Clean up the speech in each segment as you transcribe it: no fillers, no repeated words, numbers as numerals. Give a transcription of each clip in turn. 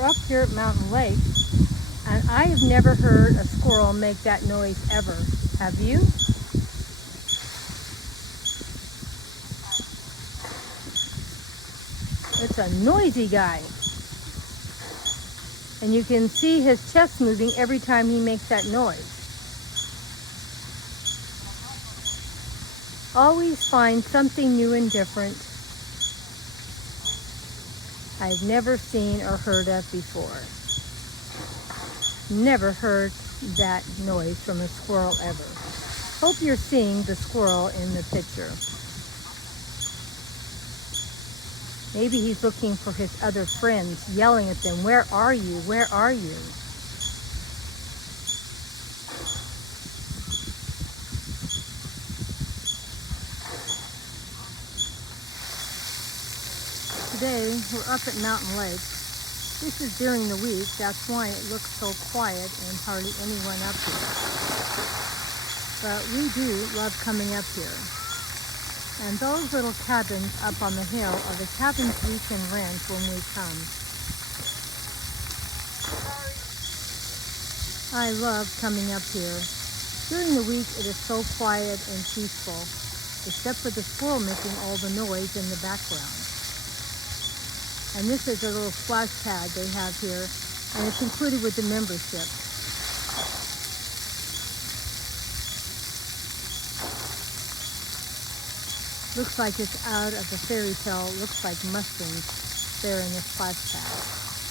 we're up here at Mountain Lake, and I have never heard a squirrel make that noise ever. Have you? It's a noisy guy. And you can see his chest moving every time he makes that noise. Always find something new and different I've never seen or heard of before. Never heard that noise from a squirrel ever. Hope you're seeing the squirrel in the picture. Maybe he's looking for his other friends, yelling at them, "Where are you? Where are you?" Today, we're up at Mountain Lake. This is during the week, that's why it looks so quiet and hardly anyone up here. But we do love coming up here. And those little cabins up on the hill are the cabins we can rent when we come. I love coming up here. During the week, it is so quiet and peaceful, except for the squirrel making all the noise in the background. And this is a little splash pad they have here, and it's included with the membership. Looks like it's out of a fairy tale. Looks like mushrooms there in the splash pad.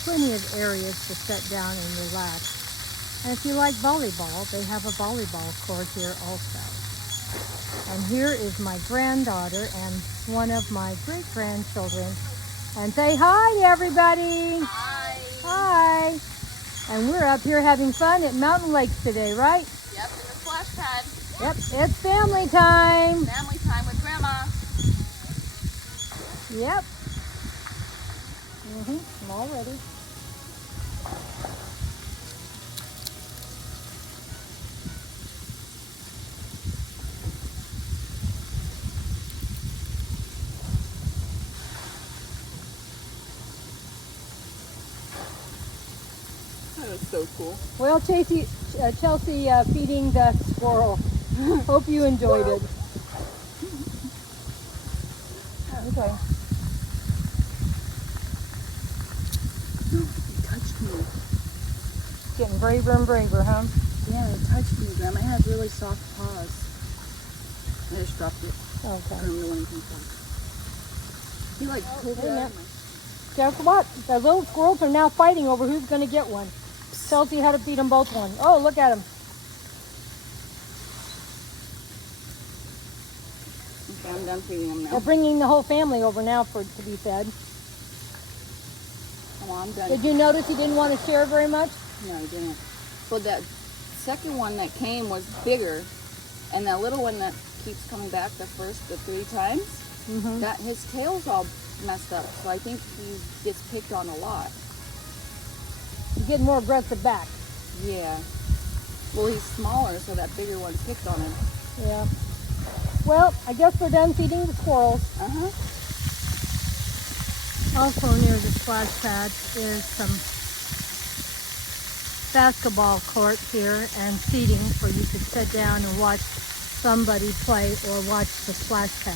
Plenty of areas to sit down and relax. And if you like volleyball, they have a volleyball court here also. And here is my granddaughter and one of my great-grandchildren. And say hi to everybody. Hi. Hi. And we're up here having fun at Mountain Lake today, right? Yep, in the splash pad. Yep, it's family time. Family time with Grandma. Yep. I'm all ready. That was so cool. Well, Chelsea feeding the squirrel. Hope you enjoyed it. Okay. It touched me. Getting braver and braver, huh? Yeah, it touched me, Grandma. It has really soft paws. I just dropped it. Okay. I don't know when it comes back. He like pulled it out of my... Guess what? The little squirrels are now fighting over who's going to get one. Chelsea had to feed them both one. Oh, look at them. Okay, I'm done feeding them now. They're bringing the whole family over now to be fed. Come on, I'm done. Did you notice he didn't want to share very much? No, he didn't. Well, that second one that came was bigger, and that little one that keeps coming back the 3 times, that his tail's all messed up, so I think he gets picked on a lot. He's getting more aggressive back. Yeah. Well, he's smaller, so that bigger one picked on him. Yeah. Well, I guess we're done feeding the squirrels. Also near the splash pad is some basketball court here and seating where you could sit down and watch somebody play or watch the splash pad.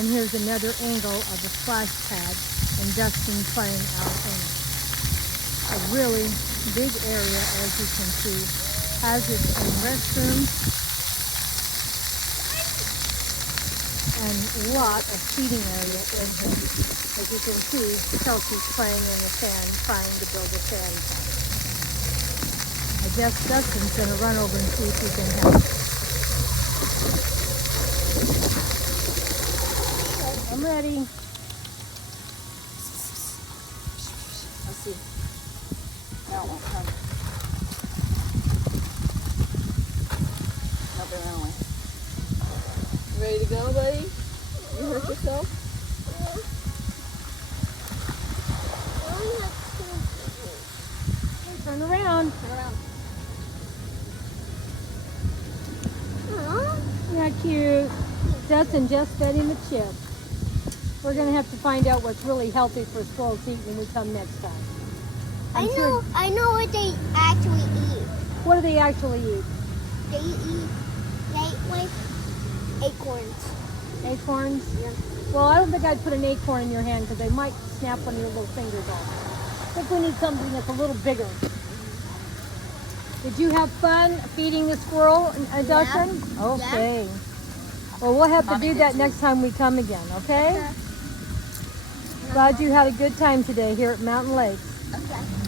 And here's another angle of the splash pad and Dustin playing out in it. A really big area, as you can see, has its own restroom and a lot of seating area in here. As you can see, Chelsea's playing in the sand, trying to build a sand pile. I guess Dustin's going to run over and see if he can help. Okay, I'm ready. Let's see. Now it won't come. Nope, it ran away. You ready to go, buddy? You hurt yourself? Okay, turn around. Turn around. Isn't that cute? Dustin just fed him a chip. We're going to have to find out what's really healthy for squirrels to eat when we come next time. I know what they actually eat. What do they actually eat? They eat like acorns. Acorns? Yeah. Well, I don't think I'd put an acorn in your hand because they might snap one of your little fingers off. I think we need something that's a little bigger. Did you have fun feeding the squirrel, Dustin? Okay. Well, we'll have to do that next time we come again, okay? Glad you had a good time today here at Mountain Lakes. Okay.